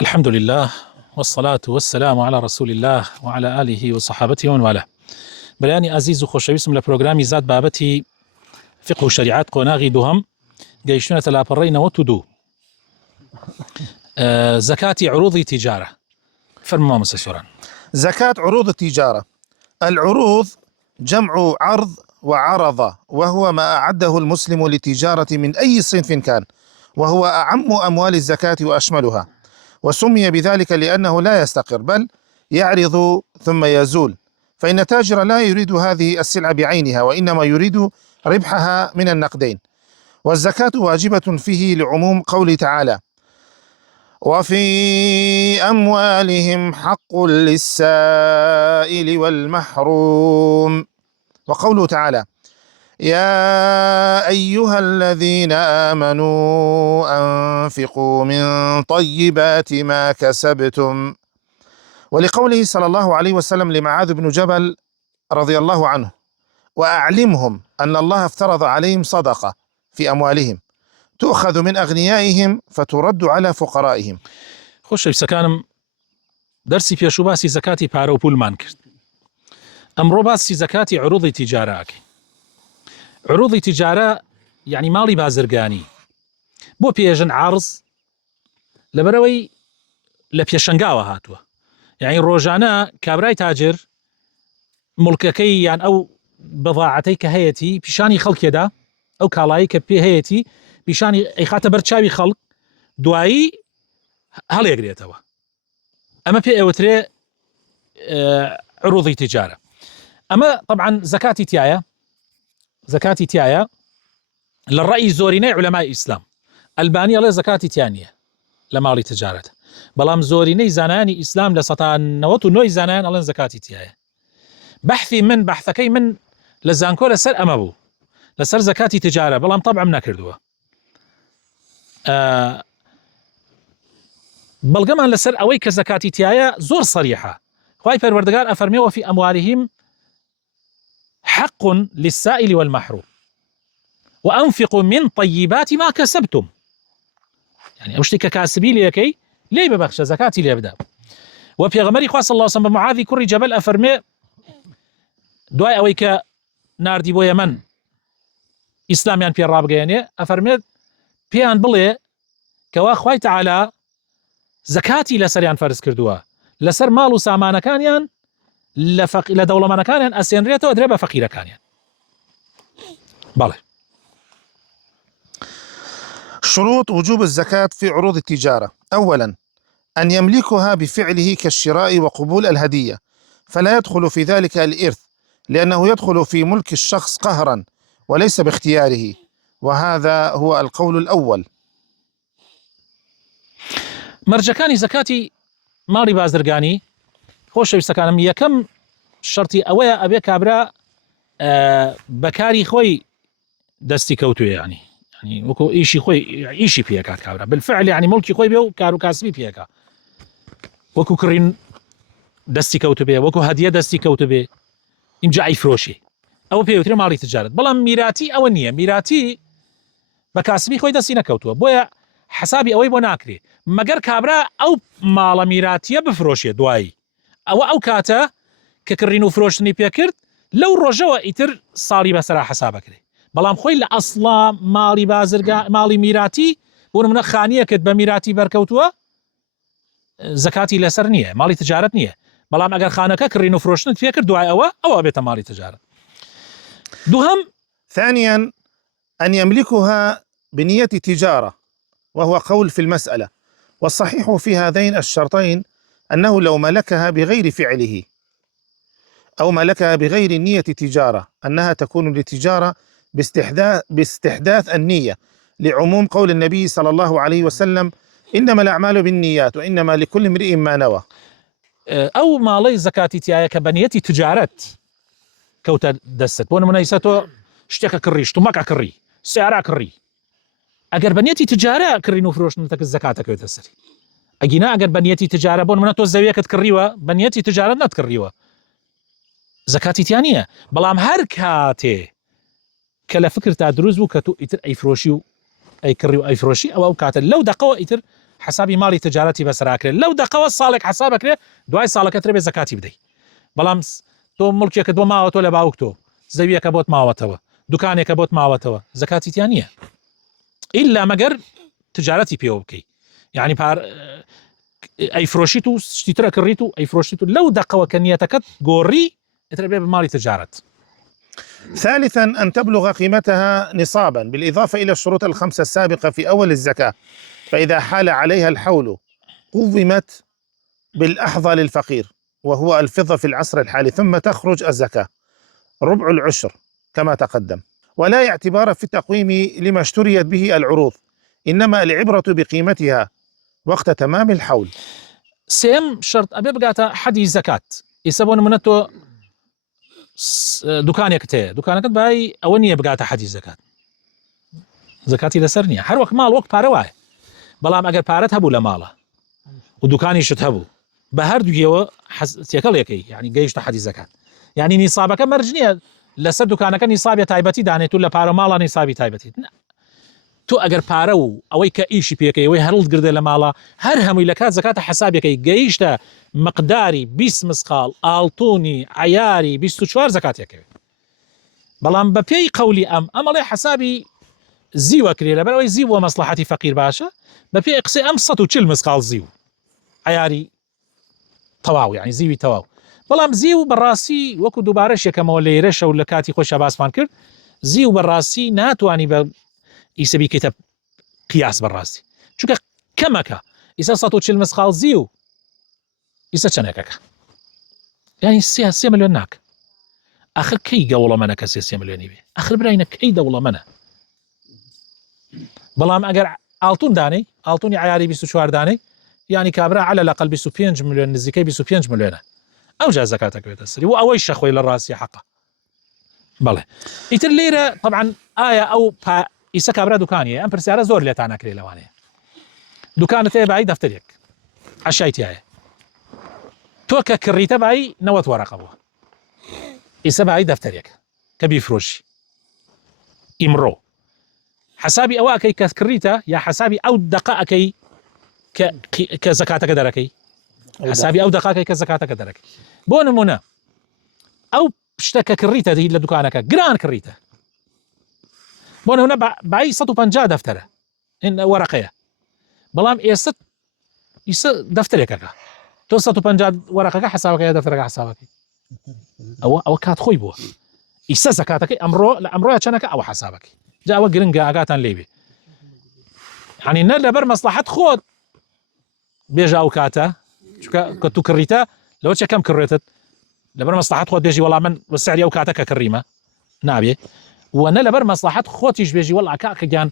الحمد لله والصلاة والسلام على رسول الله وعلى آله وصحابته ومن والاه. بەیانی ئازیز و خۆشەویستم لە پرۆگرامی زاد بابەتی فقه و شریعت قۆناغی دووهەم گەیشتونەتە لاپەڕەی 92 زكاة عروض تجارة. فرموا مسسوران. زكاة عروض التجارة. العروض جمع عرض وعرض، وهو ما أعده المسلم للتجارة من أي صنف كان، وهو أعم أموال الزكاة وأشملها، وسمي بذلك لأنه لا يستقر بل يعرض ثم يزول، فإن التاجر لا يريد هذه السلعة بعينها وإنما يريد ربحها من النقدين. والزكاة واجبة فيه لعموم قوله تعالى: وفي أموالهم حق للسائل والمحروم، وقوله تعالى: يا أيها الذين آمنوا أنفقوا من طيبات ما كسبتم، ولقوله صلى الله عليه وسلم لمعاذ بن جبل رضي الله عنه: وأعلمهم أن الله افترض عليهم صدقة في أموالهم تؤخذ من أغنيائهم فترد على فقرائهم. خۆشەویستەکانم دەرسی پێشوو باسی زەکاتی پارە و پولمان کرد. ئەمڕۆ باسی زەکاتی عروضی تیجارەکەین. عروضی تیجارە یعنی ماڵی بازرگانی بۆ پێژن عرض لەبەرەوەی لە پێشەنگاوە هاتووە، یعنی ڕۆژانە کابرای تاجر مڵکەکەی یان ئەو بەضاعەتەی کە هەیەی پیشانی خەڵکێدا، ئەو کاڵایی کە پێ هەیەی پیشانی ئەیخاتە بەرچاوی خەڵک، دوایی هەڵێگرێتەوە. ئەمە پێ ئەوترێ عروضی تیجارە. ئەمە طبعا زەکاتی تایە لە ڕەئی زۆرینەی عولەمای ئیسلام. ئەلبانی ئەڵێ زەکاتی تیا نییە لە ماڵی تجارەت، بەڵام زۆرینەی زانانی ئیسلام لە 99 زانایان ئەڵێن زەکاتی تایە. بەحثەکەی من لە زانکۆ لەسەر ئەمە بوو، لەسەر زەکاتی تجارە، بەڵام طبعم نەکردووە. بەڵگەمان لەسەر ئەوەی کە زەکاتی تایە زۆر صریحە. خوای پەروەردگار ئەفەرمێ: وفي أموالهم حق للسائل والمحروم وأنفقوا من طيبات ما كسبتم. يعني ئەو شتێک کە کاسبی لێەکەی لێی ببەخشە، زەکاتی لێ بدە. و پێغەمبەری خوا صلی الله علیه و سلم بە معاذی کوڕی جەبەل ئەفەرمێ دوای ئەوەی کە ناردی بۆ یەمەن ئیسلامیان پێ ڕابگەیەنێ، ئەفەرمێت پێیان بڵێ کەوا خوای تەعالا زەکاتی لەسەریان فەرز کردووە، لەسەر ماڵ و سامانەکانیان لە دەوڵەمەندەکانیان ئەسێنرێتەوە درێ بە فەقیرەکانیان. بەڵێ. شروط وجوب الزكاة في عروض التجارة: أولا أن يملكها بفعله كالشراء وقبول الهدية، فلا يدخل في ذلك الإرث، لأنه يدخل في ملك الشخص قهرا وليس باختياره، وهذا هو القول الأول. مەرجەکانی زەکاتی ماڵی بازرگانی خۆشەویستەکانم، یەکەم شەرتی ئەوەیە ئەبێ کابرا بەکاری خۆی دەستی کەوتوێ، ینی وەکو ئیشی خۆی ئیشی پێکات کابرا بالفعل، ینی مڵکی خۆی بێ و کار و کاسبی پێکا، وەکو کڕین دەستی کەوتو بێ، وەکو هەدیە دەستی کەوتو بێ، ئینجا ئەیفرۆشی، ئەوە پێوترێ ماڵی تجارەت. بەڵام میراتی ئەوە نییە، میراتی بە کاسبی خۆی دەستی نەکەوتووە، بۆیە حسابی ئەوەی بۆ ناکرێ مەگەر کابرا ئەو ماڵە میراتیە بفرۆشێ دوایی. ئەو کاتە کە کڕین و فرۆشتنی پێکرد لەو ڕۆژەوە ئیتر ساڵی بەسەرا حسابەکرێ. بەڵام خۆی لە ئەسڵا ماڵی بازرگا ماڵی میراتی بۆ نمونە خانیەکەت بە میراتی بەرکەوتووە، زەکاتی لەسەر نییە، ماڵی تجارەت نییە. بەڵام ئەگەر خانەکە کڕین و فرۆشتنت پێکرد دوای ئەوە بێتە ماڵی تجارەت. دووهەم، ثانيا أن يملكها بنية تجارة، وهو قول في المسألة، والصحيح في هذين الشرطين أنه لو ملكها بغير فعله أو ملكها بغير نية تجارة أنها تكون للتجارة باستحداث النية، لعموم قول النبي صلى الله عليه وسلم: إنما الأعمال بالنيات وإنما لكل امرئ ما نوى. ئەو ماڵەی زەکاتی تایە کە بەنیەتی تجارەت کەوتە دەستت، بۆ نمونە ئیسا تۆ شتێکە کڕی، شتومەکە کڕی، سیارا کڕی، ئەگەر بەنیەتی تجارە کڕین و فرۆشتنەکە زەکاتەکەوێتە سەری. ئەگینا ئەگەر بەنیەتی تجارە بۆ نمونە تۆ زەویەکەت کڕیوە، بەنیەتی تجارەت نەتکڕیوە، زەکاتی تیا نییە. بەڵام هەر کاتێ کە لە فکر تا دروست بوو کە تۆ ئیتر ئەیفرۆشی و ئەیکڕی و ئەیفرۆشی، ئەو کاتە لەو دەقەوە ئیتر حسابی ماڵی تجارەتی بەسراکرێت لەو دقەوە ساڵێک حسابەکرێت دوای ساڵەکە ترێ بێ زەکاتی بدەیت بەڵام تۆ مڵکێکە بۆ ماوە تۆ لە باوک تۆ زەویەکە بۆت ماوەتەوە دوکانێکە بۆت ماوەتەوە زەکاتیتیان نییە ئیلا مەگەر تجارەتی پێوە بکەیت یعنی ئەیفرۆشیت و شتی ترە کڕیت و ئەیفرۆشیت و لەو دقەوە کە نیەتەکەت گۆڕی ئەترە بێ بە ماڵی تجارەت. ثالثا أن تبلغ قيمتها نصابا بالإضافة إلى الشروط الخمسة السابقة في أول الزكاة، فإذا حال عليها الحول قومت بالأحظى للفقير وهو الفضة في العصر الحالي، ثم تخرج الزكاة ربع العشر كما تقدم، ولا اعتبار في التقويم لما اشتريت به العروض، إنما العبرة بقيمتها وقت تمام الحول. سێم شرط ئەبێ بگاتە حەدی زەکات. ئێستا بۆ نمونە تۆ دوکانێکت هەیە دوکانەکەت بای ئەوە نییە بگاتە حەدی زەکات زەکاتی لەسەر نییە هەر وەک ماڵ وەک پارە وایە بەڵام ئەگەر پارەت هەبوو لە ماڵە و دوکانیشت هەبوو بە هەردووگیەوە تێکەڵێکی یعنی گەیشتە حەدی زەکات یعنی نیسابەکە مەرج نییە لەسەر دوکانەکە نیسابی تایبەتی دانێت و لە پارە ماڵە نیسابی تایبەتی تۆ ئەگەر پارە و ئەوەی کە ئیشی پێکەی ئەوەی هەڵت گردە لە ماڵە هەر هەمووی لە کات زەکاتە حسابەکەی گەیشتە مقداری 20 مسقال ئاڵتونی عیاری 24 زەکاتێکەوێت بەڵام بە پێی قەولی ئەمەڵێ حسابی زیوە کرێ لەبەرەوەی زیو بۆ مەسلحەتی فەقیر باشە بە پێی قسەی ئەم 140 مسقال زیو عیاری تەواو یعنی زیوی تەواو بەڵام زیو بەڕاستی وەکو دووبارە شێکەمەوە لە ئێرەشە و لە کاتی خۆشە باسمان کرد زیو بەڕاستی ناتوانی بە ئیسە بیکەیتە قیاس بەڕاستی چونکە کەمەکە ئیسە 140 مسقال زیو ئیسە چەندێکەکە یعنی 3 ملیۆن ناکە ئاخر کەی گەوڵەمەنە کە 3 ملیۆنی بێ ئاخر براینە کەی دەوڵەمەنە بەڵام ئەگەر ئاڵتون دانەی ئاڵتونی عیاری 24 دانەی یعنی کابرا على الأقل 25 ملیۆن نزیکەی 25 ملیۆنە ئەو جا زەکاتەکەوێتە سەری و ئەوەی شەخۆی لە ڕاستی حەقە بەڵێ ئیتر لێرە طبعا ئایا ئەو ئیسە کابرا دوکانیە ئەم پرسیارە زۆر لێتان نەکرێ لەوانەیە دوکانت هەیە بای دەفتەرێک عەشایتیایە تۆ کە کڕیتە بای 90 وەرەقە بووە ئیسە بای دەفتەرێک کە بیفرۆشی ئیمڕۆ حسابی ئەوە ئەکەی کە کڕیتە یا حسابی ئەو دقە ئەکەی کە زەکاتەکە دەرەکەی حسابی ئەو دقەکەی کە زەکاتەکە دەرەکەی بۆ نمونە ئەو شتە کە کڕیتە دەیت لە دوکانەکە گران کڕیتە بۆ نمونە بای 150 دەفتەرە وەرەقەیە بەڵام ئێستا دەفتەرێکەکە تۆ 150 وەرەقەکە حسابەکەی دەفتەرەکە حسابەکەی ئەوە کات خۆی بووە ئیسە زەکاتەکەی ئەمڕۆ لە ئەمڕۆیە چەندەکە ئەوە حسابەکەی جا ئەوە گرنگە ئاگاتان لێبێ یعنی نە لەبەر مەسلحەت خۆت بێژە ئەو کاتە کە تو کڕیتە لەوە چەکەم کڕێتت لەبەر مەسلحەت خۆت بێژی وەڵام من بەسعری ئەو کاتە کە کڕیمە نابێ وەنە لەبەر مەسلحەت خۆتیش بێژی وەڵا کاکەگیان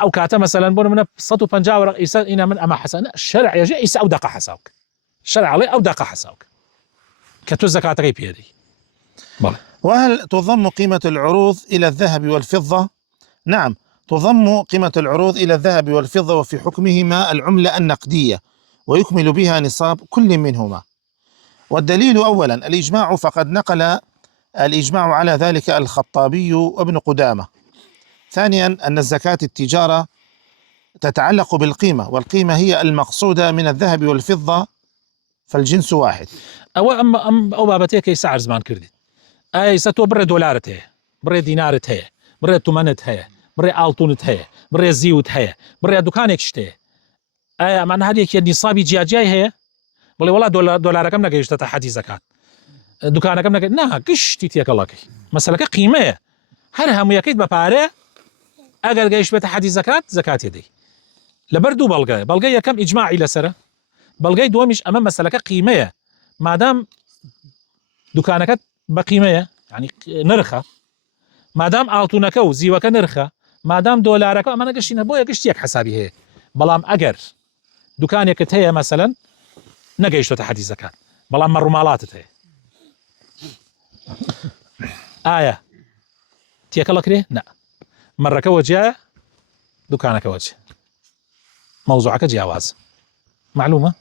ئەو کاتە مەسەلەن بۆ منە 150 وەرەق ئیسە ئینە من ئەمە حەسەنە شەرع ێژێ ئیسە ئەو دقە حسابکە شەرع ئەڵێ ئەو دقە حسابکە کە تۆ زەکاتەکەی پێدەی. وهل تضم قيمة العروض إلى الذهب والفضة؟ نعم، تضم قيمة العروض إلى الذهب والفضة وفي حكمهما العملة النقدية ويكمل بها نصاب كل منهما. والدليل أولا الإجماع، فقد نقل الإجماع على ذلك الخطابي وابن قدامة. ثانيا أن الزكاة التجارة تتعلق بالقيمة، والقيمة هي المقصودة من الذهب والفضة فالجنس واحد. أو بابتك يسعر زمان كردي أي ستو بري دولارت هي بري دينارت هي بري تومنت هي بري آلتونت هي بري زيوت هي بري دوكانك شتي أي من هذه كي نصابي جاي هي بقول والله دولار كم نجيش تحدي زكاة دوكان كم نجي نه كش تيتيك الله كي مثلا كقيمة هر هم يكيد بباره أجر جيش بتحدي زكاة يدي لبردو بلغاي كم إجماعي لسرة بلغاي دوامش أمام مثلا كقيمة ما دام دوكانك بقيمة يعني نرخة ما دام أعطونك وزيوك نرخة ما دام دولارك ما نقش نبويا قشتيك حسابي هي بلام أجر دوكانك هي مثلا نقيش تحدي زكاة بلام مرو مالات هي آية تيك الله كريه لا مرك وجه دكانك وجه موضوعك جواز معلومة.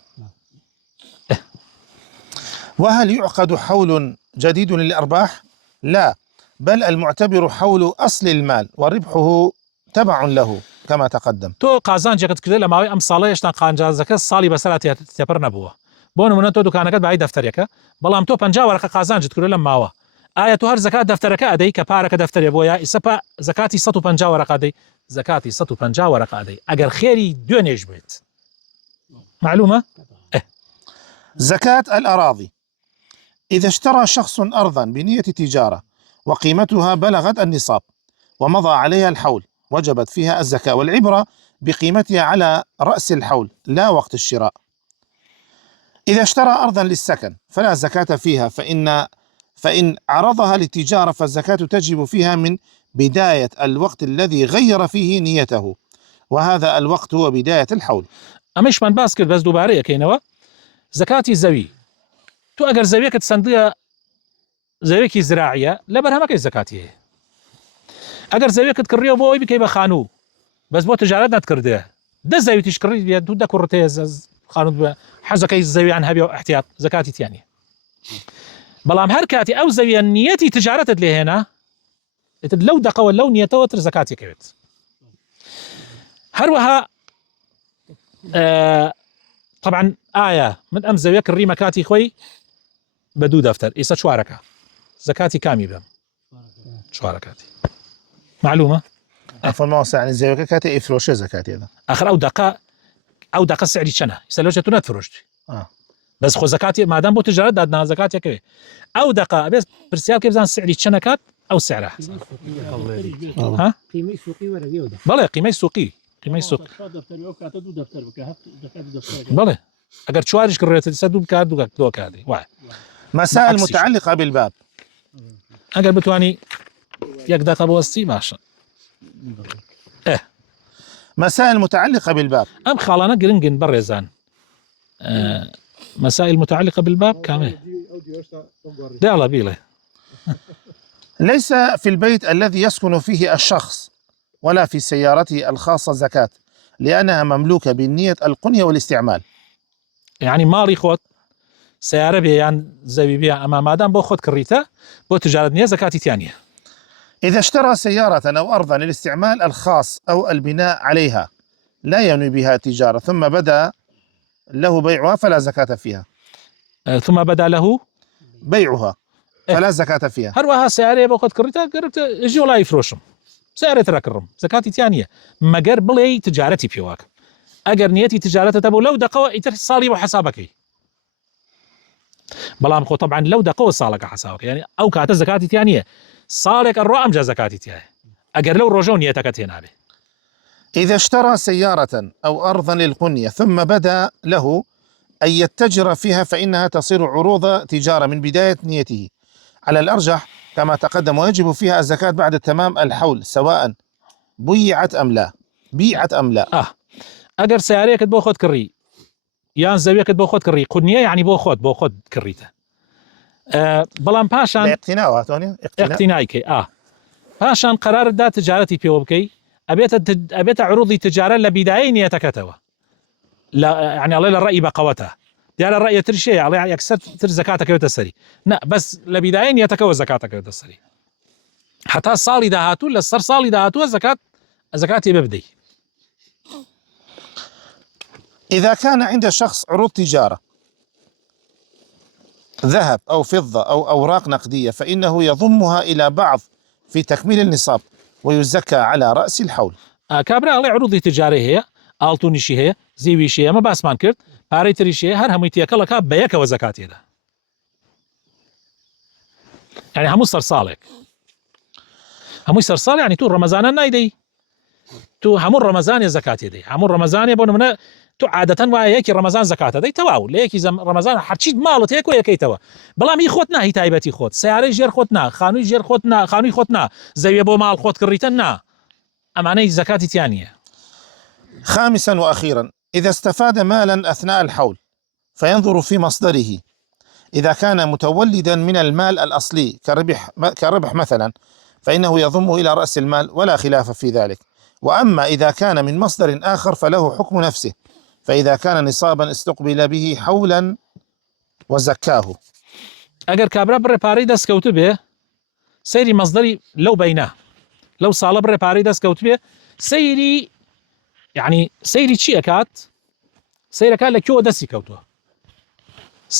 وهل يعقد حول جديد للأرباح؟ لا، بل المعتبر حول أصل المال وربحه تبع له، كما تقدم. تۆ قازانجێکت کردێت لە ماوەی ئەم ساڵە هێشتا قازانجەکە ساڵی بەسەرا تێپەر نەبووە بۆ نمونە تۆ دوکانەکەت بای دەفتەرێکە بەڵام تۆ 50 وەرەقە قازانجت کردو لەم ماوە ئایا تۆ هەر زەکات دەفتەرەکە ئەدەی کە پارەکە دەفتەرێ بۆ یا ئیسەپا زەکاتی 150 وەرەقە ئەدەی زەکاتی 150 وەرەقە ئەدەی ئەگەر خێری دوێنێش بێت معلومة؟ زكاة الأراضي: إذا اشترى شخص أرضا بنية تجارة وقيمتها بلغت النصاب ومضى عليها الحول وجبت فيها الزكاة، والعبرة بقيمتها على رأس الحول لا وقت الشراء. إذا اشترى أرضا للسكن فلا زكاة فيها، فإن عرضها للتجارة فالزكاة تجب فيها من بداية الوقت الذي غير فيه نيته، وهذا الوقت هو بداية الحول. ئەمەشمان باس کرد بەس دووبارەیە کەینەوە زەکاتی زەوی تۆ ئەگەر زەویەکەت سندە زەوێکی زراعیە لە بەرهەمەکەی زەکاتی هەیە ئەگەر زەویەکەت کڕیەوە بۆ ئەوی بکەی بە خانوو بەس بۆ تجارەت نەتکردێ دە زەویتیش کڕی بێت دوو دەکوڕتەیە خانوت بە حەزەکەی زەویان هەبێ و احتیاط زەکاتی تیانە بەڵام هەر کاتی ئەو زەویە نیەتی تجارەتت لێ هێنا لەو دەقەوە لەو نیەتەوە تر زەکاتێکەوێت هەروەها طبعا آية من أم زەویە کڕی مەکاتی خۆی بە دوو دەفتەر ئێستا چوارەکە زەکاتی کامی بم چوارەکاتی معلومة؟ عفوا ما وسع يعني زي كاتي إفروشة زكاتي هذا آخر أو دقة سعري شنا يسألوش تونات فروشتي بس خو زكاتي ما دام بو تجارة دادنا زكاتي كوي أو دقة بس برسيال كيف زان سعري شنا كات أو سعره ها قيمة سوقي ولا جودة بله قيمة سوقي بله أجر شوارش كريت تسدو بكاد دو كادي واحد مسائل متعلقة بالباب. أجر بتواني يك دقة بوستي ماشا مسائل متعلقة بالباب. أم خالنا جرينجن برزان مسائل متعلقة بالباب كامل ده الله بيله ليس في البيت الذي يسكن فيه الشخص ولا في سيارته الخاصة زكاة، لأنها مملوكة بالنية القنية والاستعمال. يعني مالي خود سيارة بيان زي بيها أما ما دام بو خود كريتا بو تجارة نية زكاتي تانية. إذا اشترى سيارة أو أرضا للاستعمال الخاص أو البناء عليها لا ينوي بها تجارة ثم بدا له بيعها فلا زكاة فيها. ثم بدا له بيعها فلا زكاة فيها. هروها سيارة بو خود كريتا قربت اجي ولا يفروشم سيارة تراكرم زكاتي تانية مقر بلي تجارتي بيواك أجر نيتي تجارته تبو لو دقوا يتر صالي وحسابك بلام خو طبعا لو دقوا صالك حسابك يعني أو كات زكاتي تانية صالك الرقم جا زكاتي تانية أجر لو رجون نيتك تنابه. إذا اشترى سيارة أو أرضا للقنية ثم بدا له أن يتجر فيها فإنها تصير عروض تجارة من بداية نيته على الأرجح كما تقدم، ويجب فيها الزكاة بعد تمام الحول سواء بيعت أم لا. أجر سياريك بو خود كري يان زويك بو خود كري قنية يعني بو خود كريته بلان باشان اقتناء توني اقتنائك باشان قرار دا تجارتي بيوبكي أبيت عروضي تجارة لبداية نيتكتوا لا يعني على الرأي بقوتها دي على الرأي ترشي على يكسر تر زكاتك وتسري لا بس لبداية نيتكوا زكاتك وتسري حتى صالي دهاتو للصر صالي دهاتو الزكاة ببدي. إذا كان عند شخص عروض تجارة ذهب أو فضة أو أوراق نقدية فإنه يضمها إلى بعض في تكميل النصاب ويزكى على رأس الحول. كابرا على عروض تجارية هي آلتونيشي هي زيويشي ما باس مان كرت باريتريشي هر هميتيا كلا كاب بيك وزكاتي ده يعني همو صالك يعني تو رمضان نايدي تو همو رمضان زكاتي دي همو رمضان يبون من تو عادة وياكي رمضان زكاة دي تواو ليكي رمضان حرشيد مالت هيك وياكي توا بلا مي خوتنا هي تايبتي خوت سياري جير خوتنا خانوي جير خوتنا خانوي خوتنا زي بو مال خوت كريتنا أماني زكاة تانية. خامسا وأخيرا إذا استفاد مالا أثناء الحول فينظر في مصدره، إذا كان متولدا من المال الأصلي كربح مثلا فإنه يضمه إلى رأس المال ولا خلاف في ذلك، وأما إذا كان من مصدر آخر فله حكم نفسه، فإذا كان نصابا استقبل به حولا وزكاه. أجر كابرا بريباري داس كوتبه سيري مصدري لو بيناه لو صالب بريباري داس كوتبه سيري يعني سەیری چی ئەکات سەیرەکە لەکوێوە دەستی کەوتووە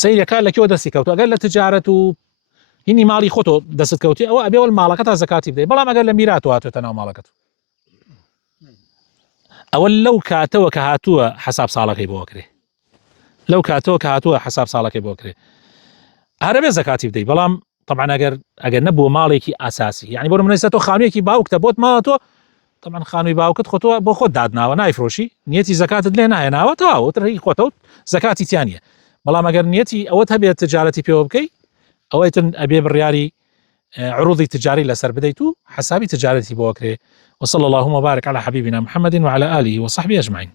سەیرەکە لەکوێوە دەستی کەوتووە ئەگەر لە تجارەت و هینی ماڵی خۆتۆ دەست کەوتی ئەوە ئەبێ ماڵەکە تا زەکاتی بدەیت بەڵام ئەگەر لە میرات هاتوێتە ناو ماڵەکەت ئەوە لەو کاتەوە کە هاتووە حساب ساڵەکەی بۆ کرێ لەو کاتەوە کە هاتووە حساب ساڵەکەی بۆ کرێ هەرە بێ زەکاتی بدەیت بەڵام طبعا ئەگەر نەبووە ماڵێکی ئاساسی یعنی بۆ نمونە تۆ خانوویەکی باوکتە بۆت ماوەتەوە طبعا خانووی باوکت خۆتۆ بۆ خۆت دادناوە نایفرۆشی نیەتی زەکاتت لێ نایەناوە تەواو تر خۆتەوت زەکاتی تیانە بەڵام ئەگەر نیەتی ئەوەت هەبێت تجارەتی پێوە بکەیت ئەوەی تر ئەبێ بڕیاری عروضی تجاری لەسەر بدەیت و حسابی تجارەتی بۆ کرێ وصلى اللهم وبارك على حبيبنا محمد وعلى آله وصحبه أجمعين